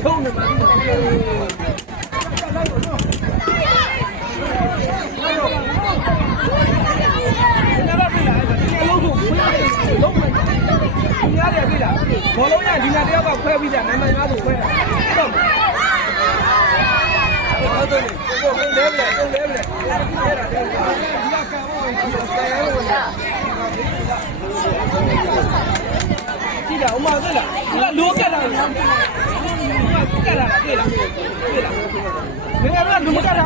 ရှုံးနေမှာဘောလုံးရဒီနာတယောက်ကခွဲပြီးတာနံပါတ် 5 ကိုခွဲတာဟုတ်ဟုတ်တယ်ကိုလဲလဲကိုလဲလဲအဲ့ဒါဒီကကောင်ဝင်ကြည့်တာဥမာသိလားဒီကလိုးကက်တာလားကက်တာလားသိလားမင်းကတော့လူမကက်တာ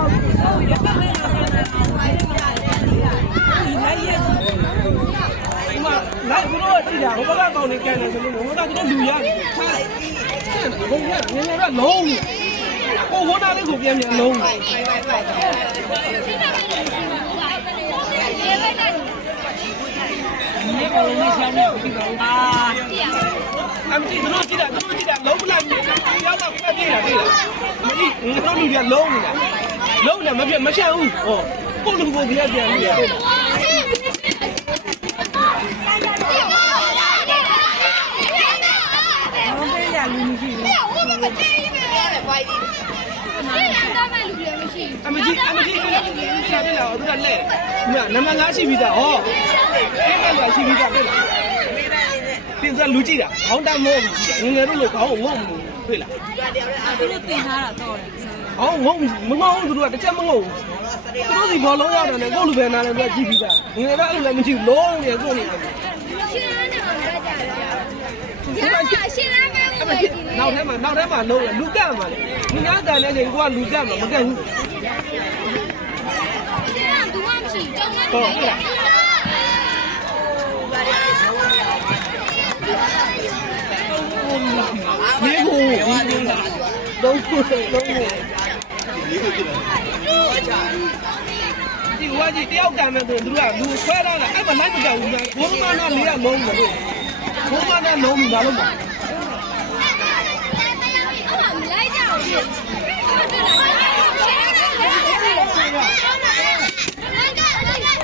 လိုက်ဘလို့ကြည့်တာဟိုဘက်ကကောင်းနေကြတယ်ဆိုလို့ဟိုကတော့လူရတယ်ဘုံကငယ်ငယ်ကလုံးဟိုဟိုနာလေးကိုပြန်ပြန်လုံးဒီကောင်လေးချမ်းနေပြီကောင်အမကြည့်တို့ကြည့်တာလုံးမလိုက်ဘူးယောက်ကဖက်ပြေးတာတွေ့လားမကြည့်တို့လူတွေကလုံးနေတာလုံးနေမပြတ်မရှက်ဘူးဟောကိုလူကိုပြန်ပြန်နေရတယ်အမကြီးရှာတယ်လားသူကလက်နံပါတ် 5 ရှိပြီသားဟောအဲ့ကလည်းရှိပြီသားတွေ့လားပြင်စလူကြည့်တာခေါင်းတမိုးငငယ်တို့လို့ခေါင်းငုံတွေ့လားသူတို့တင်ထားတာတော့တယ်ဟောငုံမမောင်းသူတို့ကတစ်ချက်မငုံသူတို့စီဘောလုံးရောက်တယ်ကိုလူပဲနားလည်းသူကကြည့်ပြီးသားငငယ်တော့အဲ့လိုလည်းမကြည့်လုံးနေကိုနေတယ်ရှင်းနေအောင်ကြကြတယ်နောက်ထဲမှာလုံးလူကတ်မှာလေလူများတန်တဲ့ချိန်ကိုကလူကတ်မှာမကတ်ဘူးရှင်းအောင်သူမှမရှိကြောင်းနေတယ်မြေကိုလုံးခုဒီဝါကြီးတယောက်ကမ်းမဲ့ဆိုသူကလူဆွဲတော့တယ်အဲ့မှာလိုက်မကြောက်ဘူးဘိုးမနာလေးကမုန်းတယ်လို့ဘိုးမနာလုံးပြီဘာလို့မ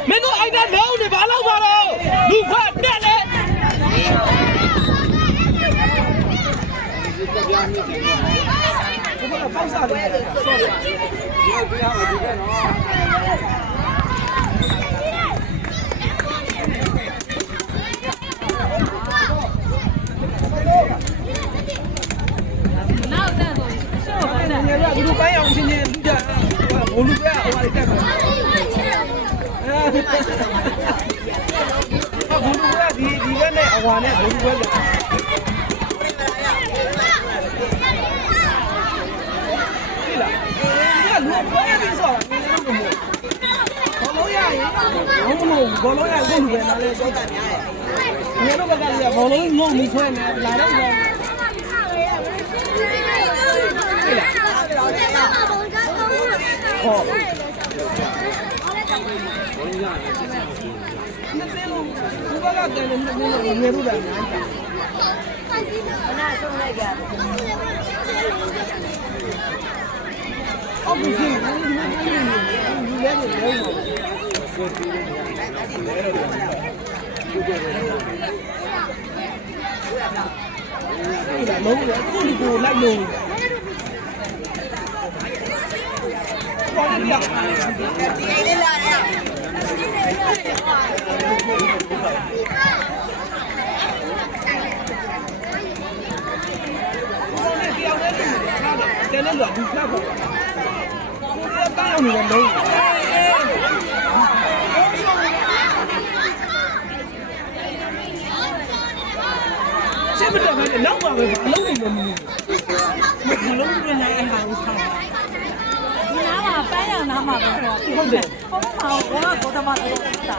မင်းတို့အိုင်ကလုံးနေဘာလို့ပါတော့လူဖတ်တက်လေဘုရားပေါက်စားတယ်ဆော့တယ်ဒီကပြရမှာဒီကနော်ဒီလိုပိုင်းအောင်ချင်းချင်းလူကြဘိုးလူကဟိုဟာတက်တယ်ဘိုးလူကဒီဘက်နဲ့အဝါနဲ့ဘိုးလူပဲကြာဒီလားဒီကလူပွဲပြီးဆိုတော့နည်းနည်းတော့ဘောလုံးရရင်ဘောလုံးရကိုလူပဲနားလဲစောတယ်များတယ်ငါတို့ဘက်ကလည်းဘောလုံးငုံမှုဆွဲနေလာတော့ဟုတ်ဘုရားကလည်းနေရူတာနာဆုံးလိုက်ကြအခုစီဒီလည်းနေလုံးလုံးကိုလူကိုလိုက်လို့ပေါ်နေပြဒီလေးလာတယ်ကျန်တဲ့လူကဘူးဖတ်ဖို့ကိုယ်ကတောင်းနေတယ်လုံးစက်မတော်ဘူးနောက်ပါပဲအလုံးနေလို့မလုံးနေနိုင်တဲ့ဟာကိုစားဒီနားမှာပန်းရနားမှာပဲဟုတ်တယ်ဘုံမှာဘောဓမာတော့တာ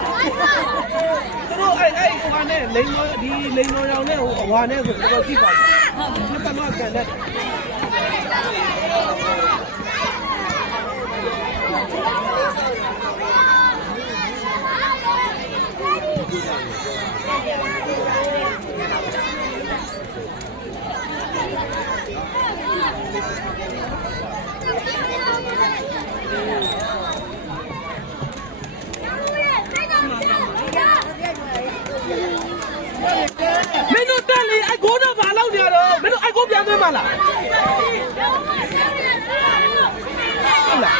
သူတို့အဲ့ဟိုကနေလိန်တော်ဒီလိန်တော်ရောင်နဲ့ဟိုအဝါနဲ့ဆိုတော့ကြည့်ပါဟုတ်တယ်နှစ်ပတ်တော့ကန်တဲ့မင်းတို့တက်လေအကိုတော့ဘာလုပ်နေရတော့မင်းတို့အ ကိုပြန်သွင်းမလားဟုတ်လား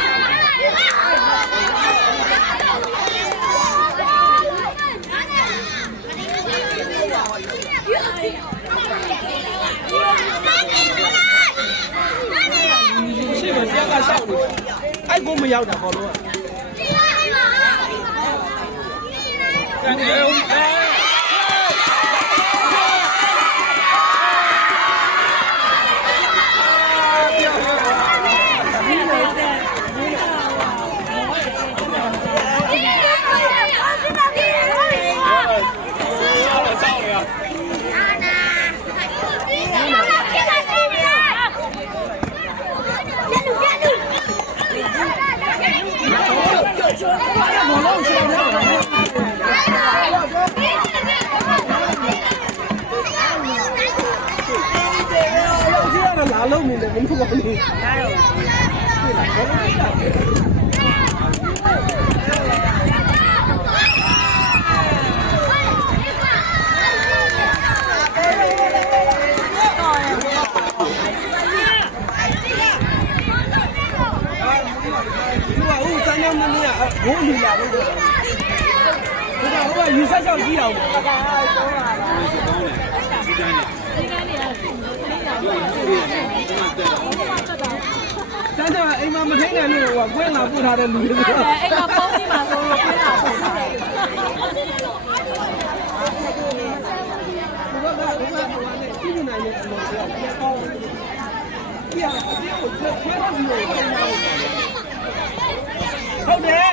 ရှေ့မှာဆရာကစောက်လို့အဲ့ကိုမရောက်တာဘောလုံးကကန်တယ်ဦးလာလုံးနေတယ်ဘယ်လိုကောင်းလဲဦးစမ်းနေနေရဘိုးလူလာလို့ဟိုကယူဆက်ဆောက်ကြည့်အောင်တန်တာအိမ်မှာမထိန်နိုင်လို့ကွင်းလာပို့ထားတဲ့လူတွေဆိုတော့အိမ်မှာဖုန်းကြီးမှာဆိုလို့ကွင်းလာပို့ထားတယ်ဘုရားကဘုရားကလည်းပြည်နေနိုင်တဲ့အလို့ပြောပြန်ကောင်းပြရအပြည့်ကိုဆွဲထားပြီးတော့ဟုတ်တယ်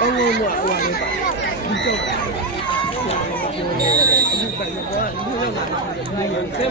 ông ơi mọi người đi chơi đi chơi đi chơi